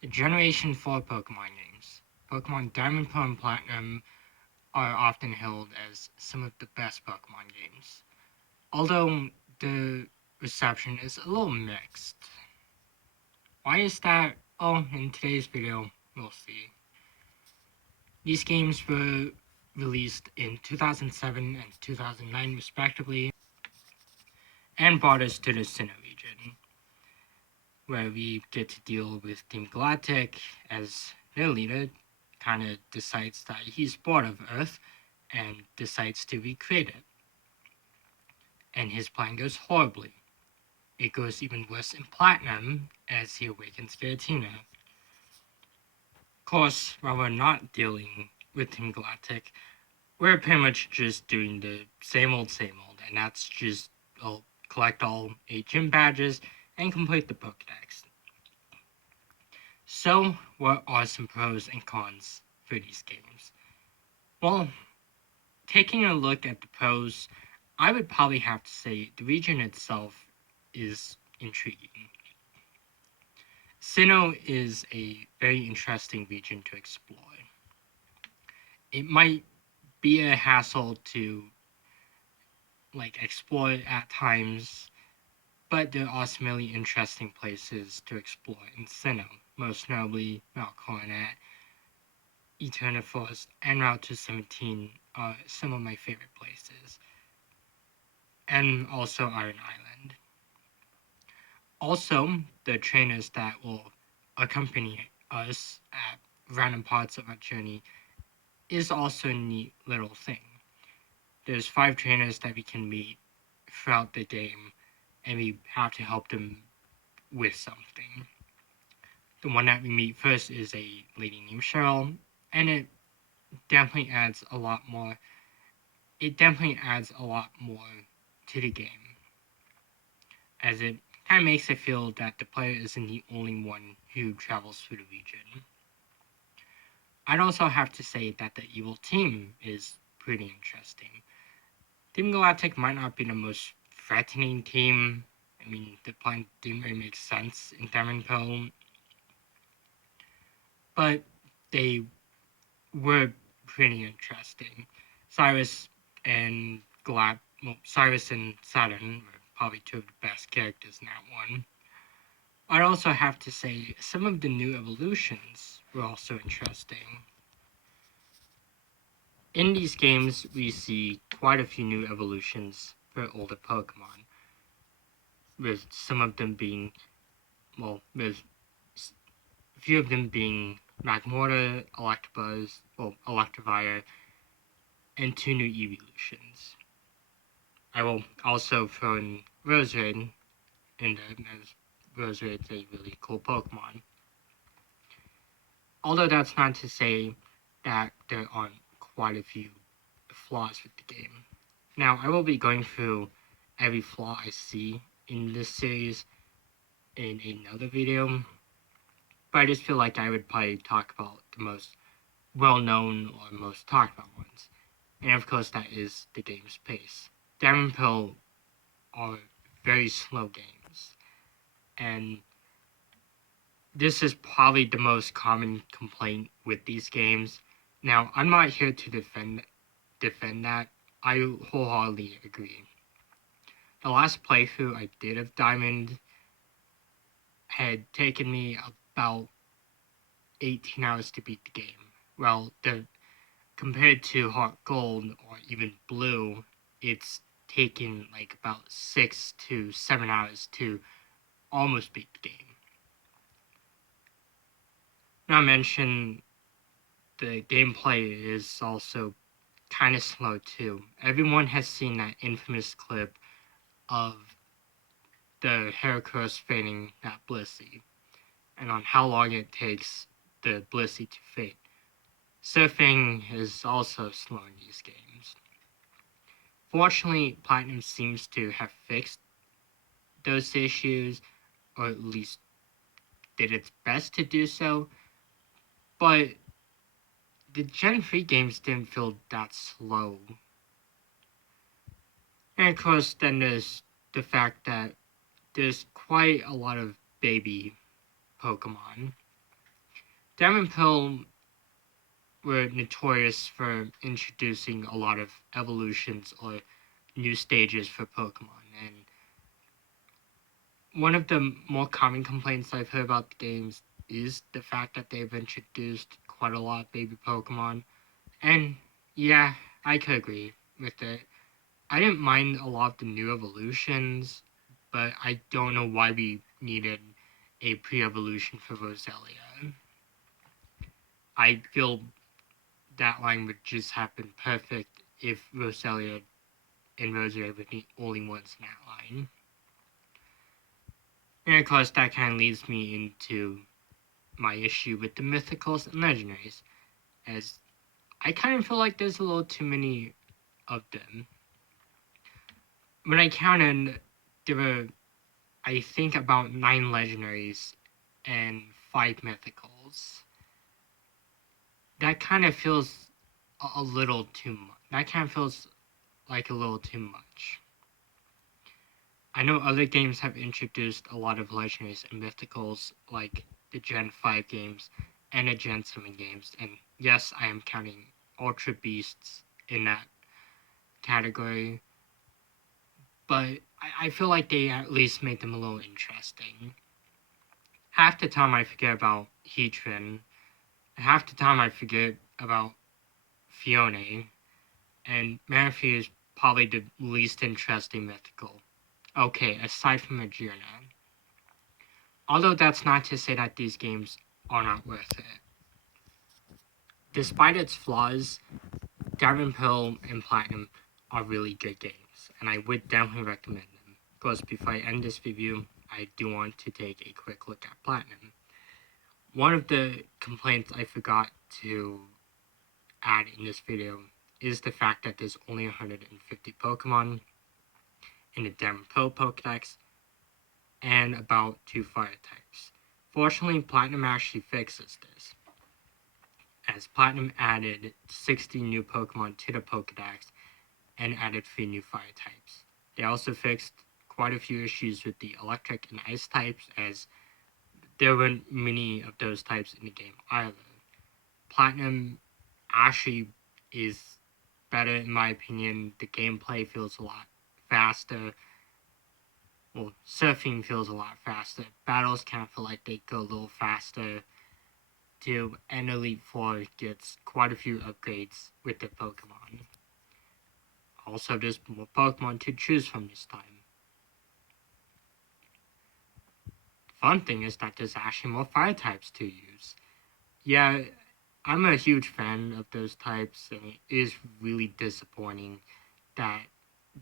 The Generation 4 Pokemon games, Pokemon Diamond, Pearl, and Platinum, are often hailed as some of the best Pokemon games, although the reception is a little mixed. Why is that? Oh, in today's video, we'll see. These games were released in 2007 and 2009 respectively, and brought us to the Sinnoh region, where we get to deal with Team Galactic as their leader kind of decides that he's bored of Earth and decides to recreate it. And his plan goes horribly. It goes even worse in Platinum as he awakens Giratina. Of course, while we're not dealing with Team Galactic, we're pretty much just doing the same old, and that's just collect all 8 gym badges and complete the Pokedex. So, what are some pros and cons for these games? Well, taking a look at the pros, I would probably have to say the region itself is intriguing. Sinnoh is a very interesting region to explore. It might be a hassle to explore at times, but there are some really interesting places to explore in Sinnoh, most notably Mount Coronet, Eterna Forest, and Route 217 are some of my favorite places, and also Iron Island. Also, the trainers that will accompany us at random parts of our journey is also a neat little thing. There's 5 trainers that we can meet throughout the game, and we have to help them with something. The one that we meet first is a lady named Cheryl, and it definitely adds a lot more. It definitely adds a lot more to the game, as it kind of makes it feel that the player isn't the only one who travels through the region. I'd also have to say that the evil team is pretty interesting. Team Galactic might not be the most threatening team. I mean, the plan didn't really make sense in Diamond Pearl, but they were pretty interesting. Cyrus and Cyrus and Saturn were probably 2 of the best characters in that one. I'd also have to say some of the new evolutions were also interesting. In these games, we see quite a few new evolutions for older Pokemon, with some of them being, with a few of them being Magmortar, Electabuzz, Electivire, and 2 new evolutions. I will also throw in Roserade in there, as Roserade is a really cool Pokemon. Although that's not to say that there aren't quite a few flaws with the game. Now, I will be going through every flaw I see in this series in another video, but I just feel like I would probably talk about the most well-known or most talked about ones. And of course, that is the game's pace. Diamond Pearl are very slow games, and this is probably the most common complaint with these games. Now, I'm not here to defend that. I wholeheartedly agree. The last playthrough I did of Diamond had taken me about 18 hours to beat the game. Well, compared to Heart Gold or even Blue, it's taken like about 6 to 7 hours to almost beat the game. Not to mention, the gameplay is also kind of slow too. Everyone has seen that infamous clip of the Heracross fading that Blissey, and on how long it takes the Blissey to fade. Surfing is also slow in these games. Fortunately, Platinum seems to have fixed those issues, or at least did its best to do so, but the Gen 3 games didn't feel that slow. And of course, then there's the fact that there's quite a lot of baby Pokemon. Diamond Pearl were notorious for introducing a lot of evolutions or new stages for Pokemon, and one of the more common complaints I've heard about the games is the fact that they've introduced quite a lot of baby Pokemon. And yeah, I could agree with it. I didn't mind a lot of the new evolutions, but I don't know why we needed a pre-evolution for Roselia. I feel that line would just have been perfect if Roselia and Rosaria were the only ones in that line. And of course, that kind of leads me into my issue with the mythicals and legendaries, as I kind of feel like there's a little too many of them. When I counted, there were, I think, about 9 legendaries and 5 mythicals. That kind of feels a little too much. That kind of feels like a little too much. I know other games have introduced a lot of legendaries and mythicals, like the Gen 5 games and the Gen 7 games, and yes, I am counting Ultra Beasts in that category, but I feel like they at least made them a little interesting. Half the time I forget about Heatran, half the time I forget about Fiona, and Manaphy is probably the least interesting mythical. Okay, aside from Magearna. Although that's not to say that these games are not worth it. Despite its flaws, Diamond Pearl and Platinum are really good games, and I would definitely recommend them. Of course, before I end this review, I do want to take a quick look at Platinum. One of the complaints I forgot to add in this video is the fact that there's only 150 Pokemon in the Diamond Pearl Pokedex and about 2 fire types. Fortunately, Platinum actually fixes this, as Platinum added 60 new Pokemon to the Pokedex and added 3 new fire types. They also fixed quite a few issues with the electric and ice types, as there weren't many of those types in the game either. Platinum actually is better in my opinion. The gameplay feels a lot faster. Well, surfing feels a lot faster. Battles kind of feel like they go a little faster too, and Elite Four gets quite a few upgrades with the Pokemon. Also, there's more Pokemon to choose from this time. The fun thing is that there's actually more fire types to use. Yeah, I'm a huge fan of those types, and it is really disappointing that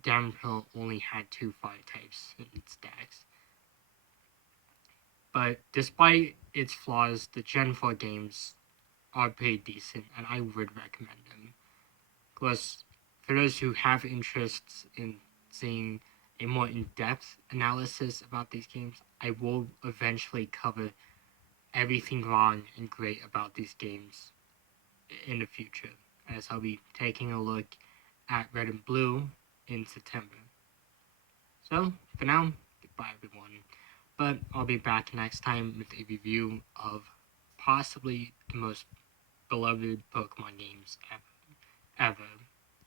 Diamond Pearl only had 2 fire types in its decks. But despite its flaws, the Gen 4 games are pretty decent, and I would recommend them. Plus, for those who have interests in seeing a more in-depth analysis about these games, I will eventually cover everything wrong and great about these games in the future, as I'll be taking a look at Red and Blue in September. So, for now, goodbye everyone. But I'll be back next time with a review of possibly the most beloved Pokemon games ever.